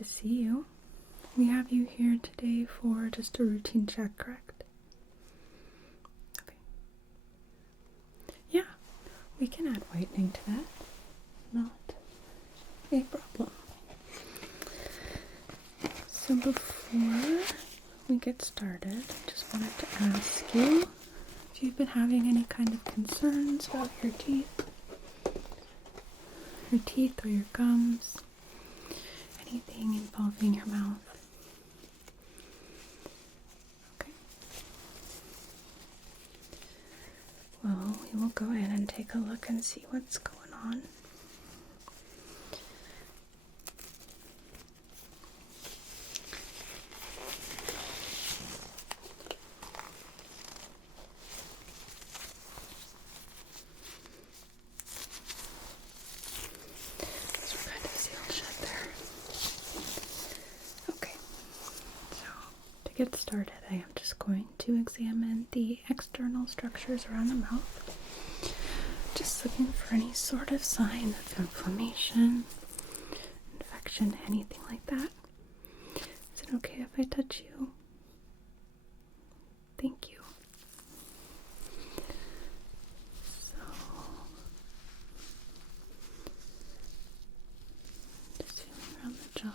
to see you. We have you here today for just a routine check, correct? Okay. Yeah, we can add whitening to that. Not a problem. So before we get started, I just wanted to ask you if you've been having any kind of concerns about your teeth or your gums, anything involving your mouth. Okay. Well, we will go in and take a look and see what's going on. Get started, I am just going to examine the external structures around the mouth. Just looking for any sort of sign of inflammation, infection, anything like that. Is it okay if I touch you? Thank you. So, just feeling around the jaw.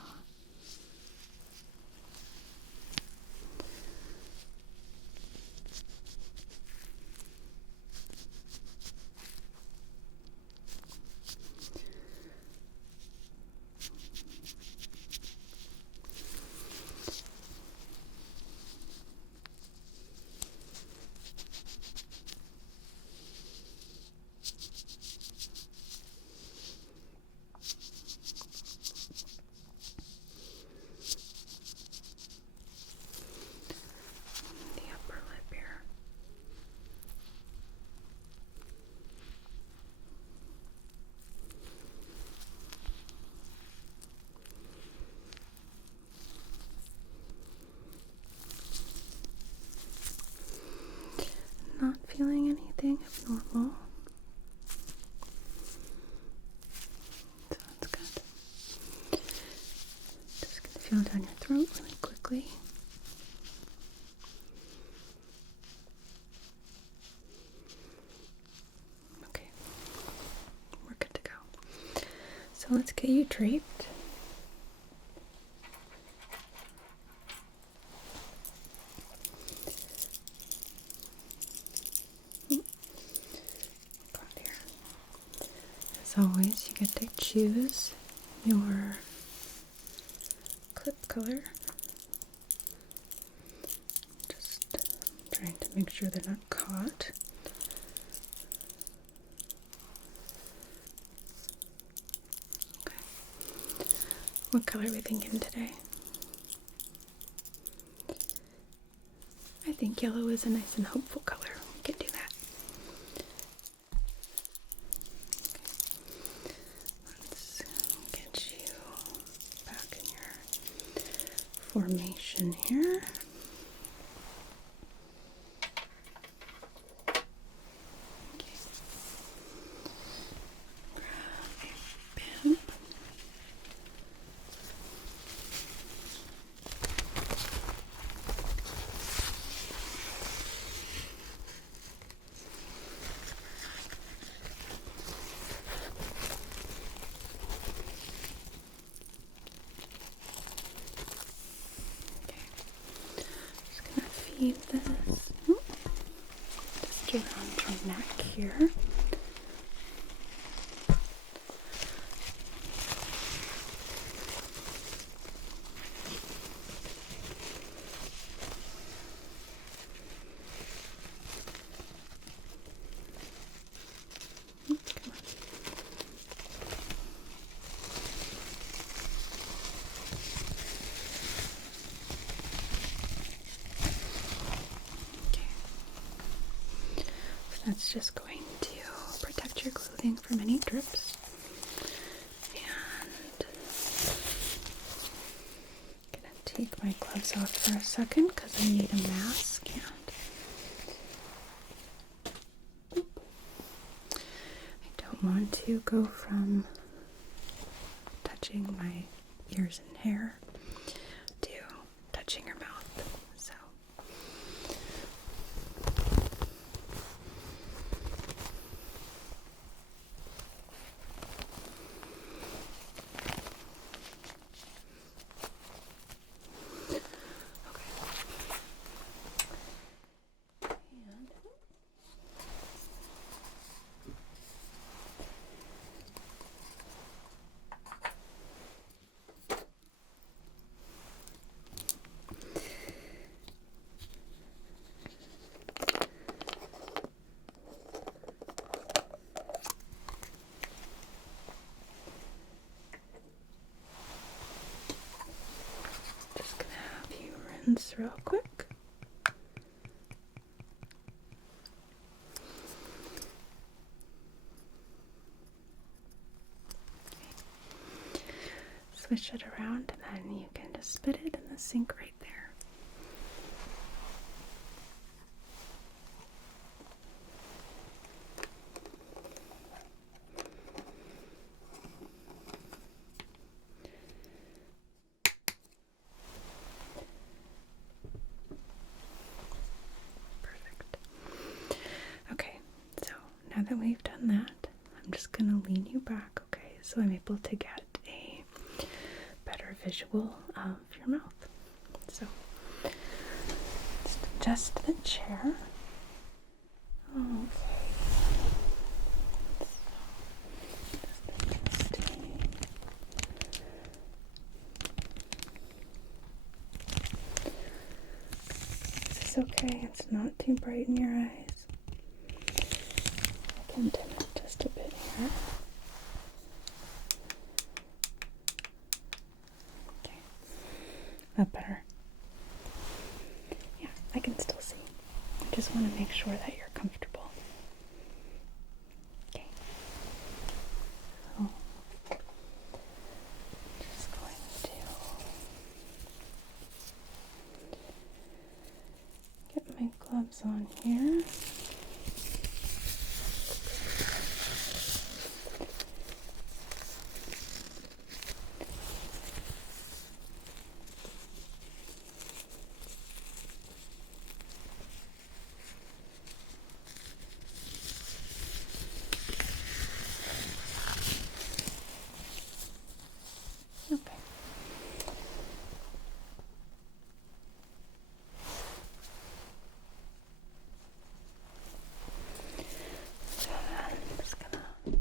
Not feeling anything abnormal. So that's good. Just gonna feel down your throat really quickly. Okay, we're good to go. So let's get you draped. As always, you get to choose your clip color. Just trying to make sure they're not caught. Okay. What color are we thinking today? I think yellow is a nice and hopeful color. We can do that. Get you back in your formation here. Okay. Grab a pen. Feed this just around your neck here. That's just going to protect your clothing from any drips. And I'm gonna take my gloves off for a second because I need a mask. And I don't want to go from touching my ears and hair to touching your mouth. So just gonna have you rinse real quick. Swish it around and then you can just spit it in the sink right there. Perfect. Okay, so now that we've done that, I'm just gonna lean you back, okay, so I'm able to get a better visual of your mouth. So just adjust the chair. Okay. Is this okay? It's not too bright in your eyes. I can dim it just a bit here. Okay. That better? Yeah, I can still see. I just want to make sure that you're comfortable. Okay. So, just going to get my gloves on here. Okay. So I'm just gonna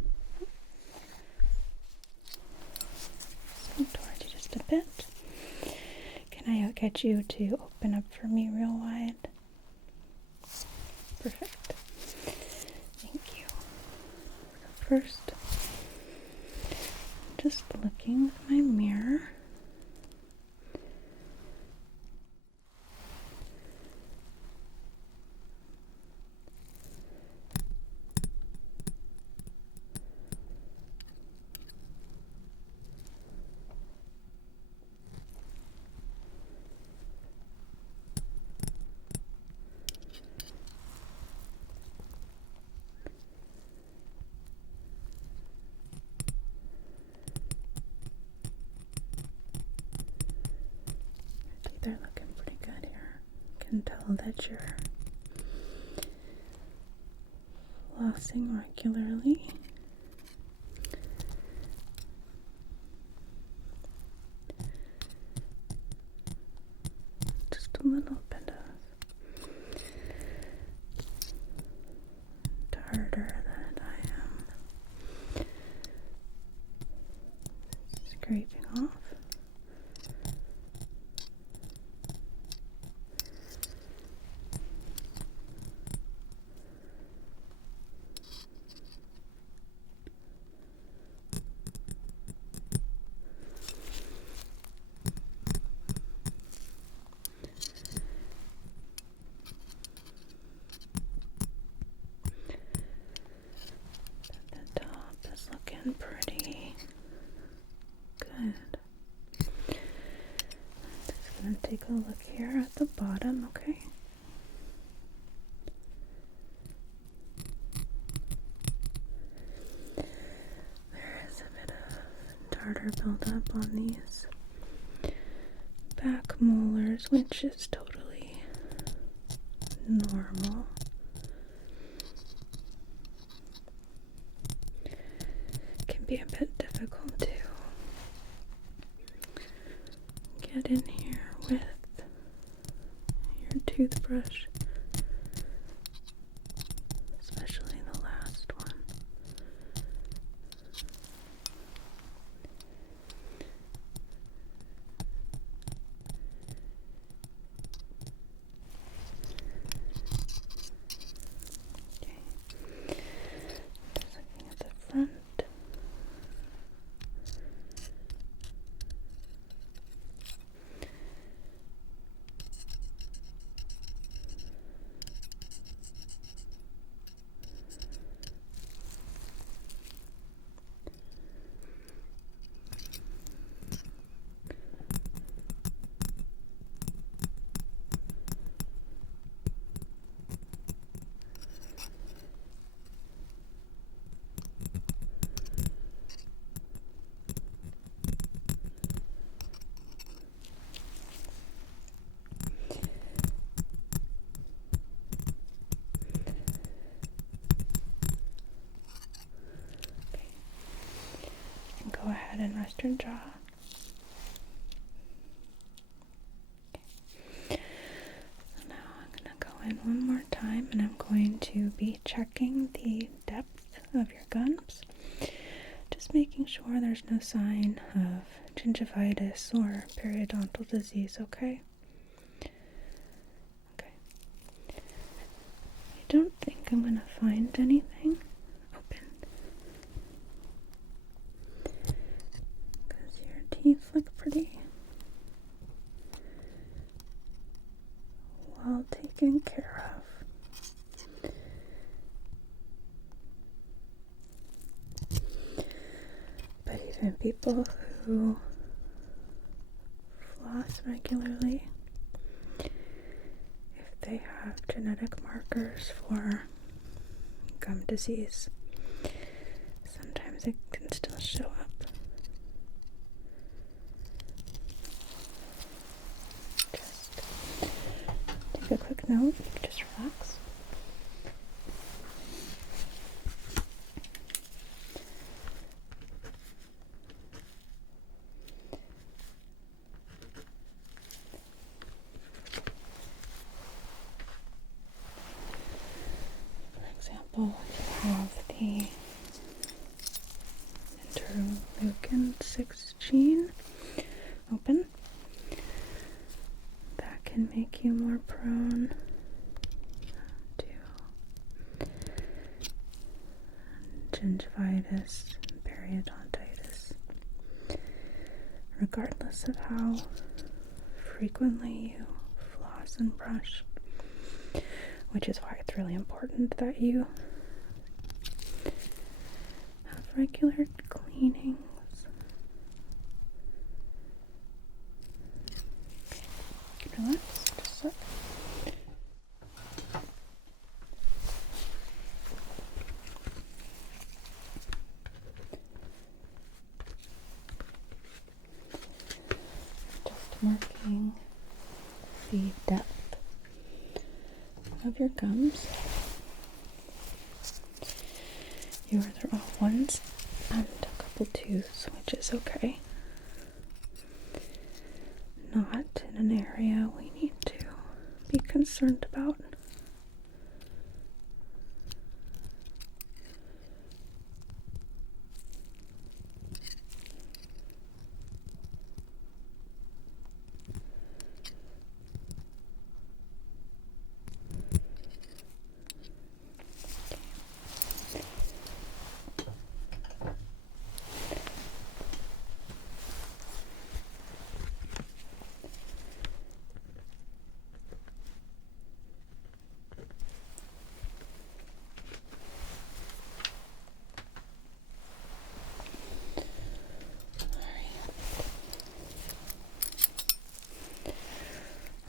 scoot towards you just a bit. Can I get you to open up for me real wide? Perfect. Thank you. First, just looking with my mirror. They're looking pretty good here. Can tell that you're flossing regularly. Just a little bit of tartar that I am scraping off. The top is looking pretty good. Just gonna take a look here at the bottom, okay? There is a bit of tartar buildup on these back molars, which is totally normal. It can be a bit difficult to get in here with your toothbrush, especially the last one. Okay. Just looking at the front. Go ahead and rest your jaw. Okay. So now I'm going to go in one more time and I'm going to be checking the depth of your gums. Just making sure there's no sign of gingivitis or periodontal disease, okay? Okay. I don't think I'm going to find anything open, because your teeth look pretty well taken care of. But even people who floss regularly, if they have genetic markers for gum disease, sometimes it can still show up. Just take a quick note, just relax. For example, you have the interleukin 6 gene open. That can make you more prone to gingivitis and periodontitis, regardless of how frequently you floss and brush, which is why it's really important that you have regular cleanings. Relax, just sit. Just marking the depth of your gums. You are the wrong ones and a couple tooths, which is okay. Not in an area we need to be concerned about.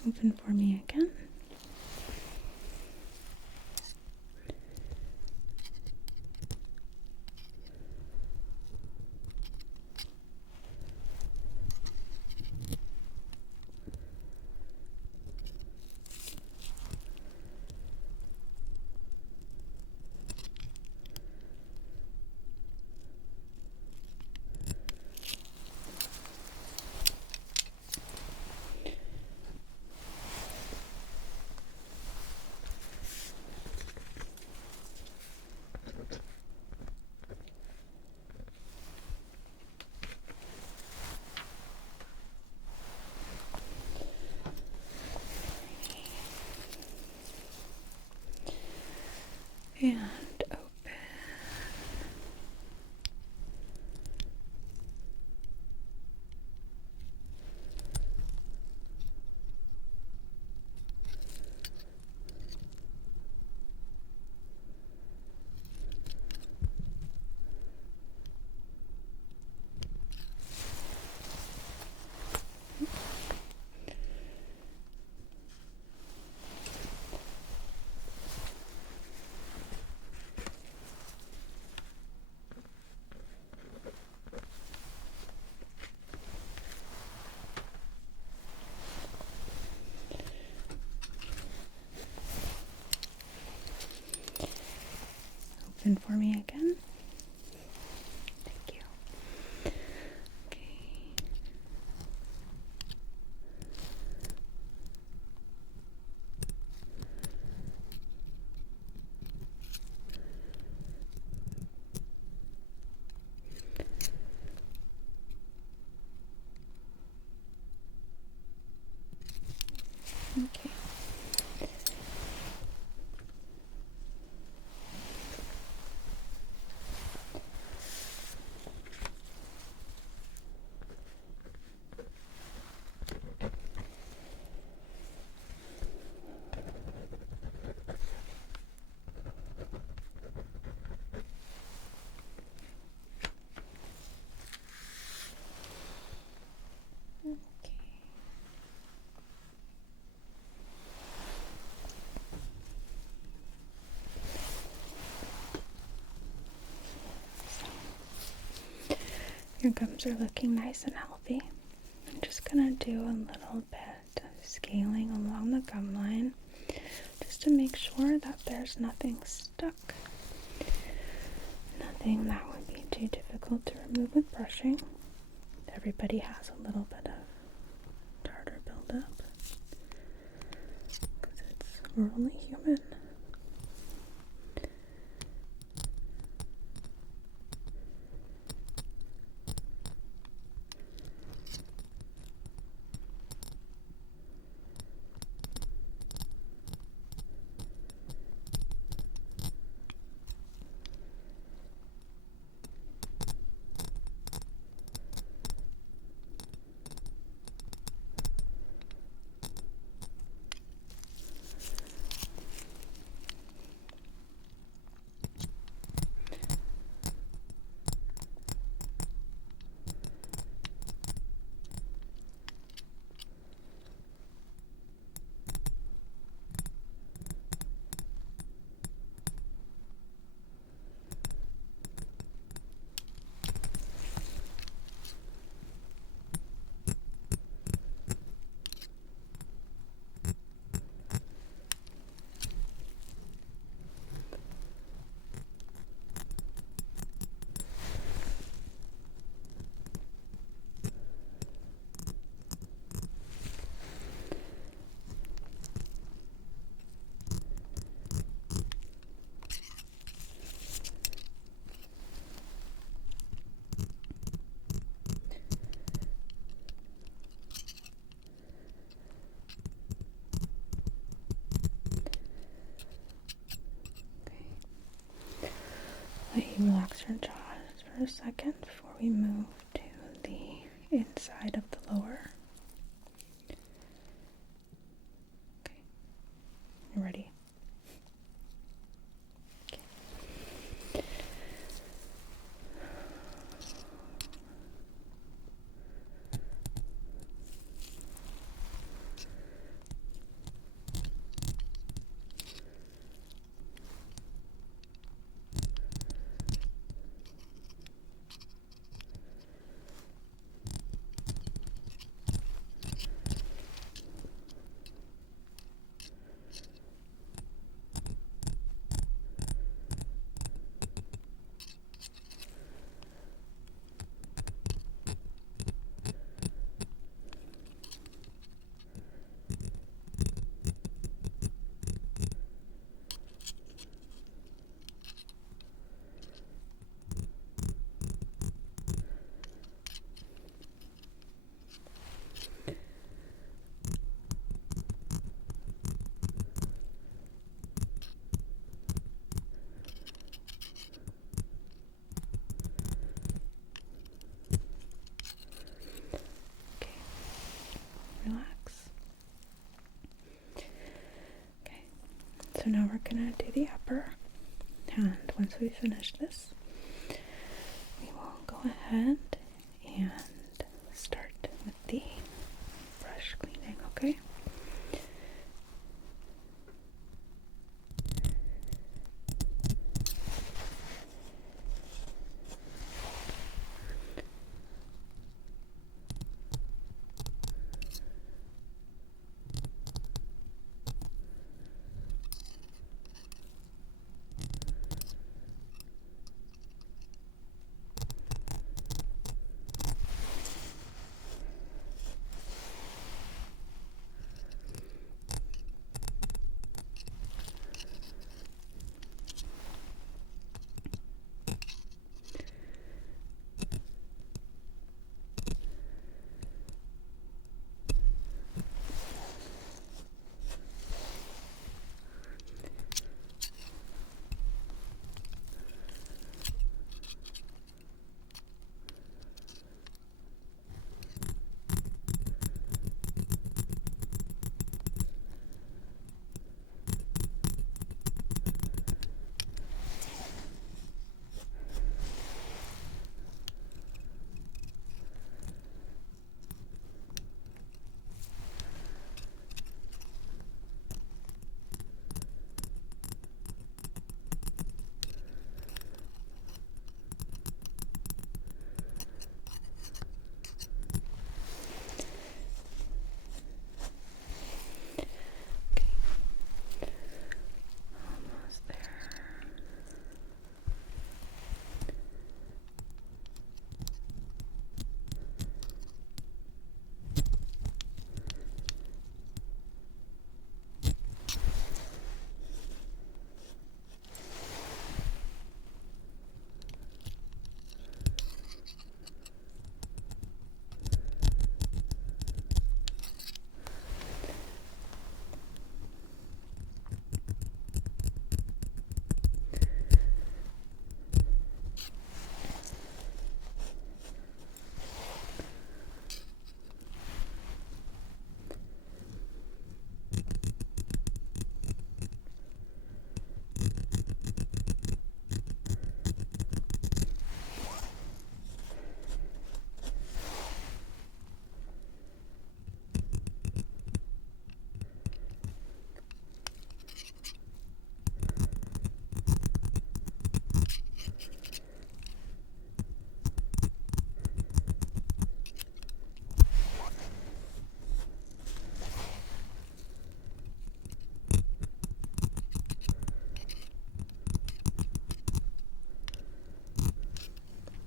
Open for me again. and open. Open for me again. Thank you. Okay. Okay. Okay. Your gums are looking nice and healthy. I'm just gonna do a little bit of scaling along the gum line just to make sure that there's nothing stuck. Nothing that would be too difficult to remove with brushing. Everybody has a little bit of tartar buildup because we're only human. Let you relax your jaw for a second before we move to the inside of the lower. Okay, you ready? Okay. So now we're gonna do the upper, and once we finish this, we will go ahead and start with the brush cleaning, okay? Almost there.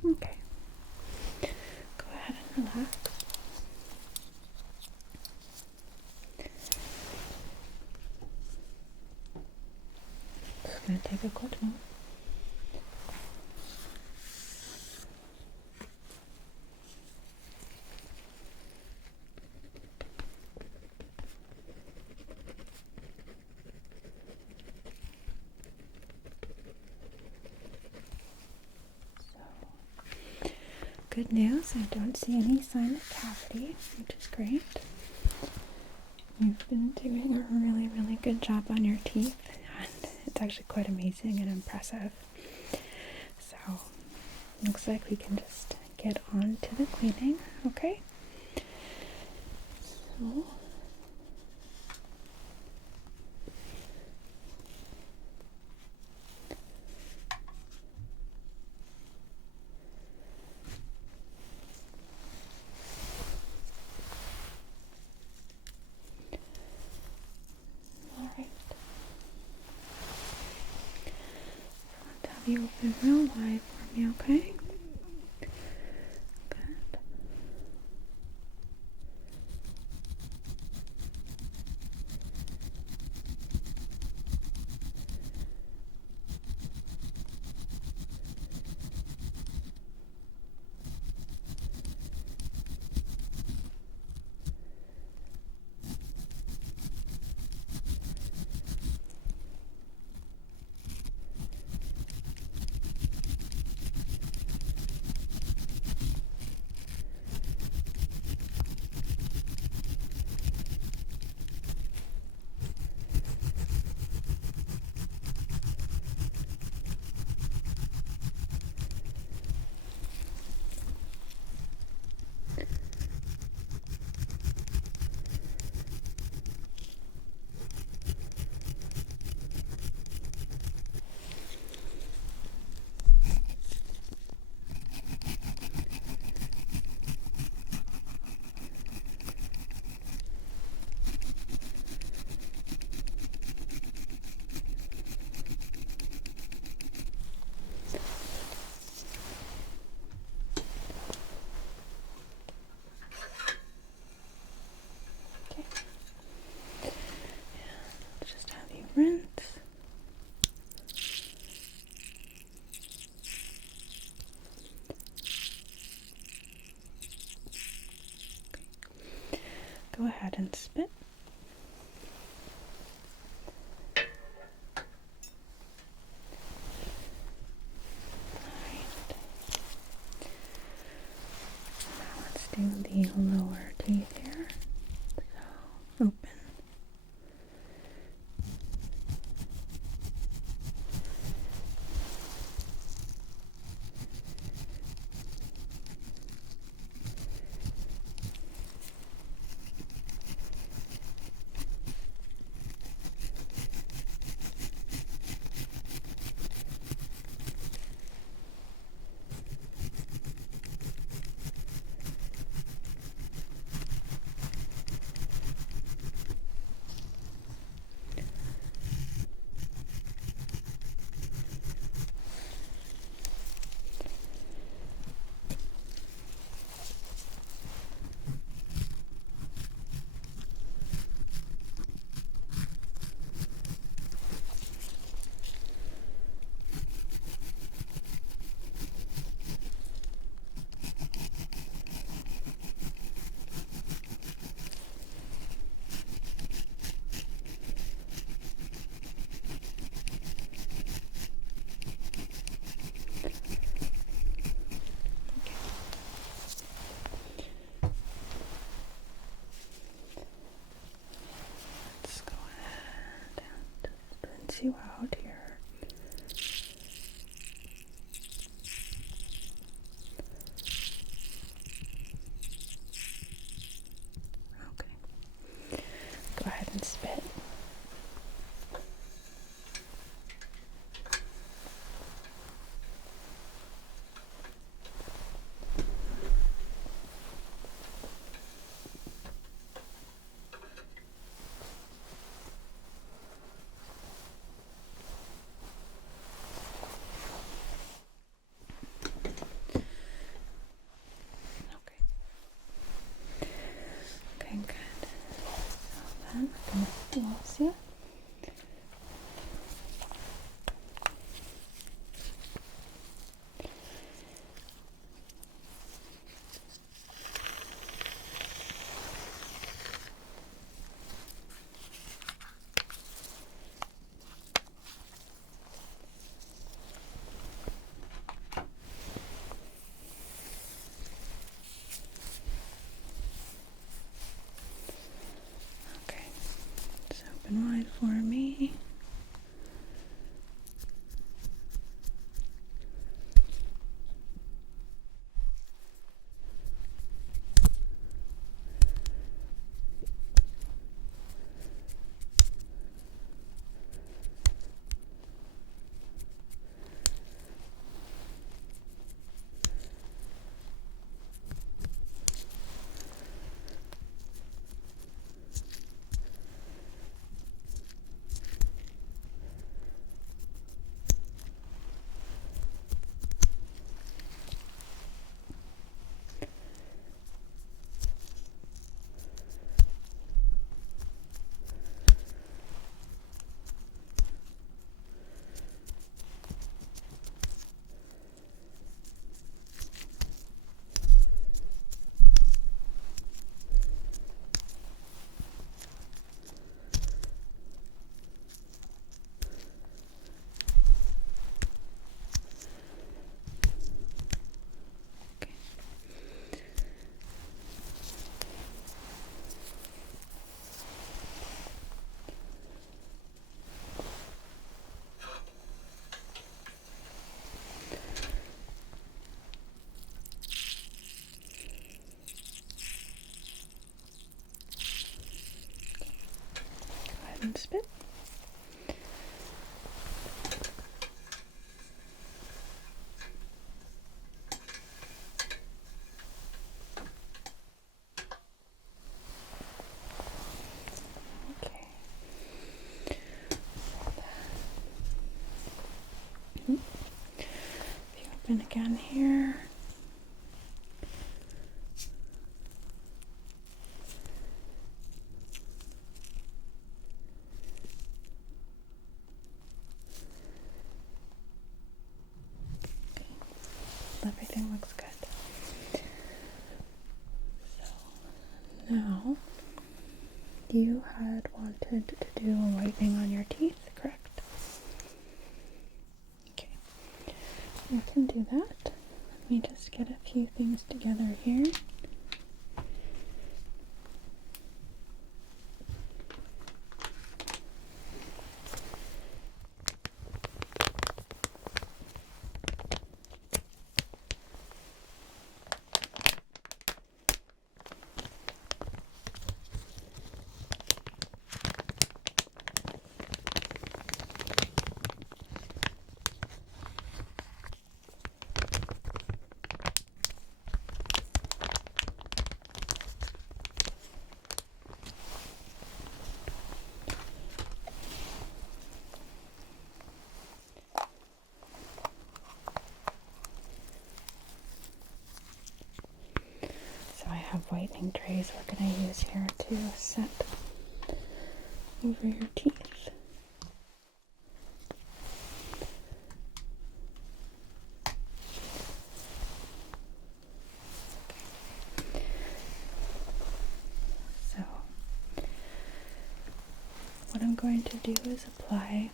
Okay, go ahead and relax. Just gonna take a quick note. Good news, I don't see any sign of cavity, which is great. You've been doing a really, really good job on your teeth, and it's actually quite amazing and impressive. So, looks like we can just get on to the cleaning, okay? So, alright. Have you open real wide for me, okay? Good. open. Let's go ahead and rinse you out here. Okay. Go ahead and spit. Okay, good. So then I'm going to floss you. Okay, just open wide for me. And spit. Okay. If you open again here. Everything looks good. So now you had wanted to do a whitening on your teeth, correct? Okay, I can do that. Let me just get a few things together here. whitening trays we're going to use here to set over your teeth. So, what I'm going to do is apply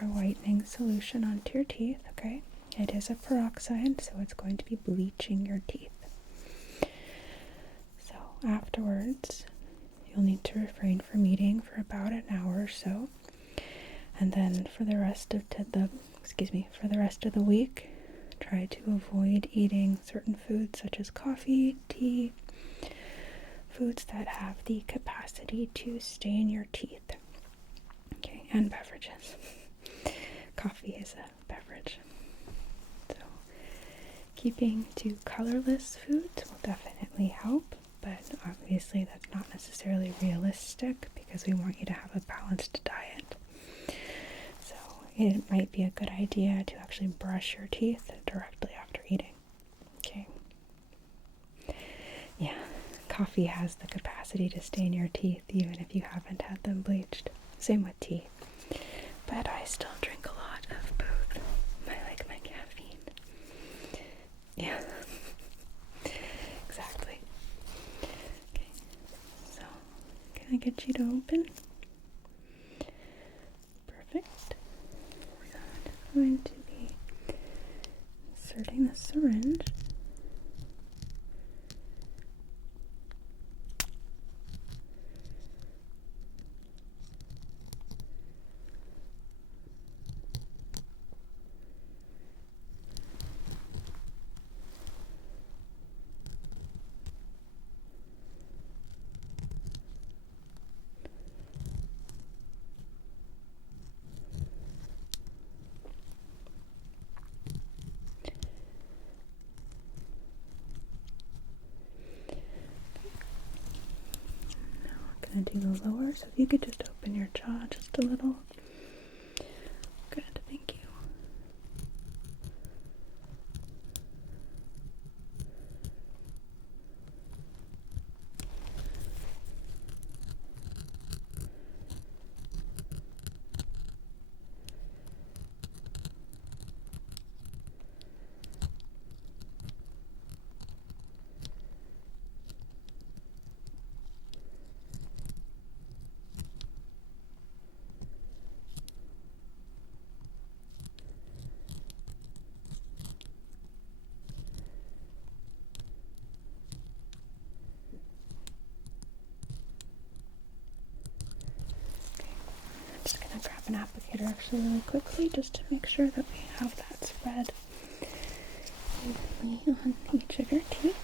our whitening solution onto your teeth, okay? It is a peroxide, so it's going to be bleaching your teeth. So afterwards, you'll need to refrain from eating for about an hour or so. And then for the rest of the week, try to avoid eating certain foods such as coffee, tea, foods that have the capacity to stain your teeth. Okay, and beverages. Coffee is a beverage. So keeping to colorless foods will definitely help, but obviously that's not necessarily realistic because we want you to have a balanced diet. So it might be a good idea to actually brush your teeth directly after eating. Okay. Yeah, coffee has the capacity to stain your teeth even if you haven't had them bleached. Same with tea. But I still drink a lot of both. I like my caffeine. Yeah. Exactly. Okay. So, can I get you to open? Perfect. So I'm just going to be inserting the syringe. Gonna do the lower, so if you could just open your jaw just a little. Good, thank you. I'm just gonna grab an applicator actually really quickly just to make sure that we have that spread evenly on each of your teeth.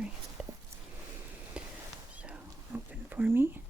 Alright, so open for me.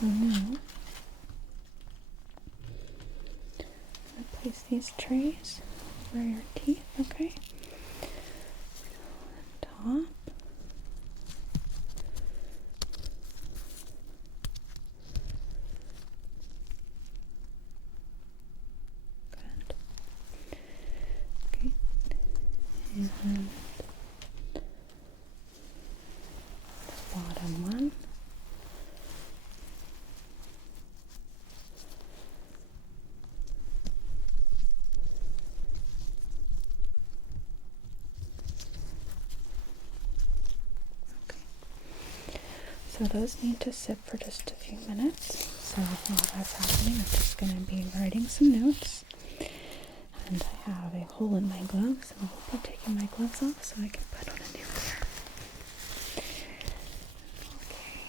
So now, I'm going to place these trays over your teeth, okay? On top. Good. Okay. And the bottom one. So those need to sit for just a few minutes. So while that's happening, I'm just going to be writing some notes. And I have a hole in my gloves, so I'll be taking my gloves off so I can put on a new pair. Okay.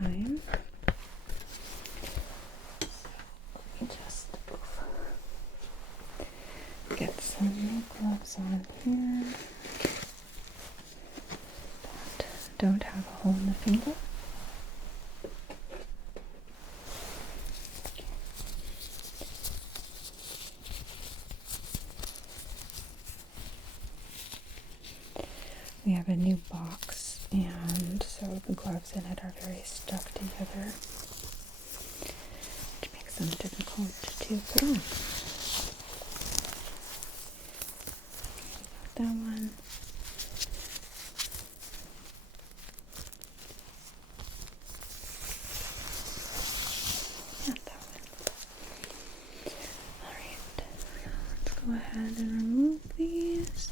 time. Let me just get some new gloves on here that don't have a hole in the finger. We have a new box, and so the gloves in it are very stuck together, which makes them difficult to put on. Got that one. Yeah, that one. Alright, let's go ahead and remove these.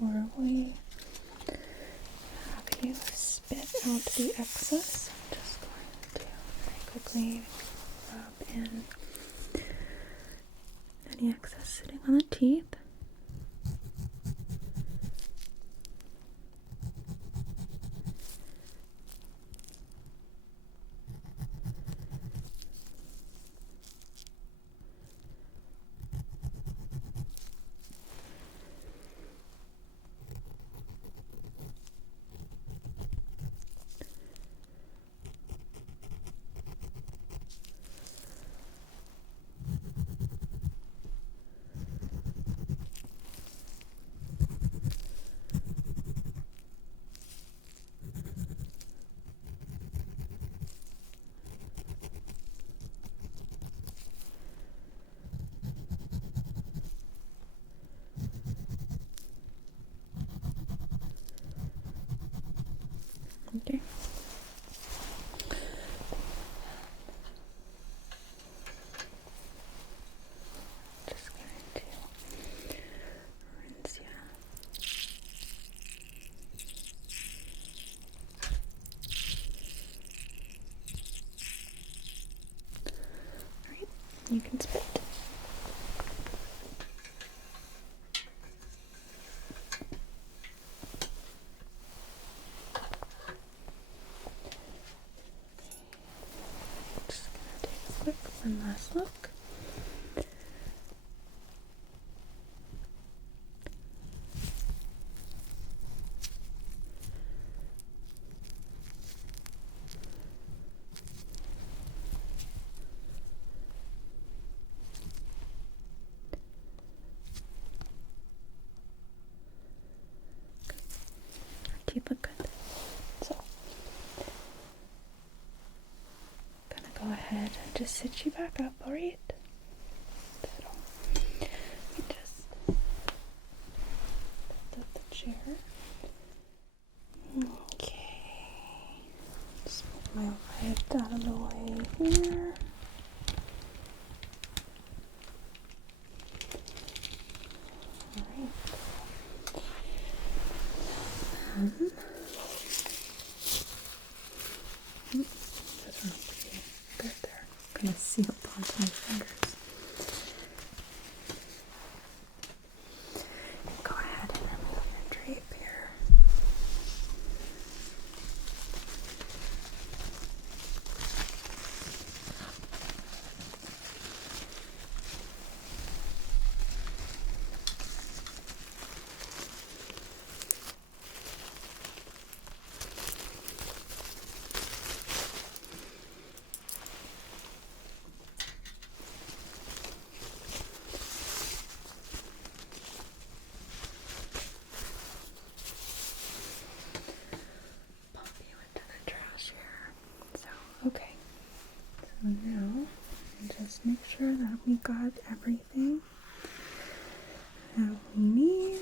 Before we have you spit out the excess, I'm just going to very quickly rub in any excess sitting on the teeth. Okay. Just going to rinse you. Alright, you can spit. Just gonna take a quick one last look. Your teeth look good. So, gonna go ahead and just sit you back up, alright? So, we just lift up the chair. Okay. Just move my right out of the way here. Alright. Those are not pretty good there. Kind of sealed onto my fingers. Go ahead and remove your drape here. Okay, so now just make sure that we got everything that we need.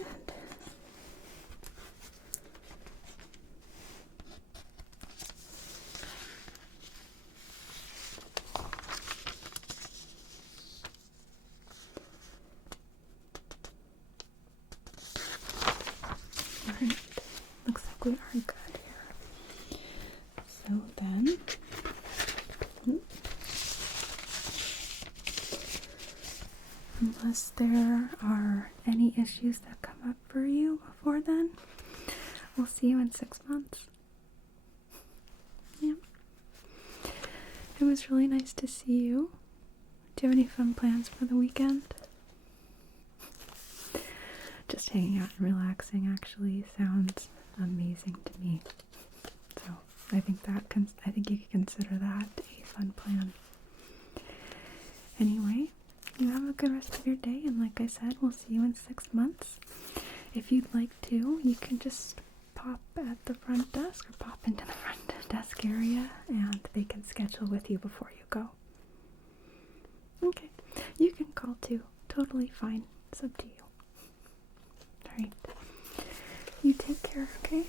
Alright, looks like we are good here. So then there are any issues that come up for you before then, we'll see you in 6 months. Yeah. It was really nice to see you. Do you have any fun plans for the weekend? Just hanging out and relaxing actually sounds amazing to me. So I think you could consider that a fun plan. Anyway, you have a good rest of your day, and like I said, we'll see you in 6 months. If you'd like to, you can just pop at the front desk or pop into the front desk area and they can schedule with you before you go. Okay, you can call too. Totally fine. It's up to you. Alright. You take care, okay?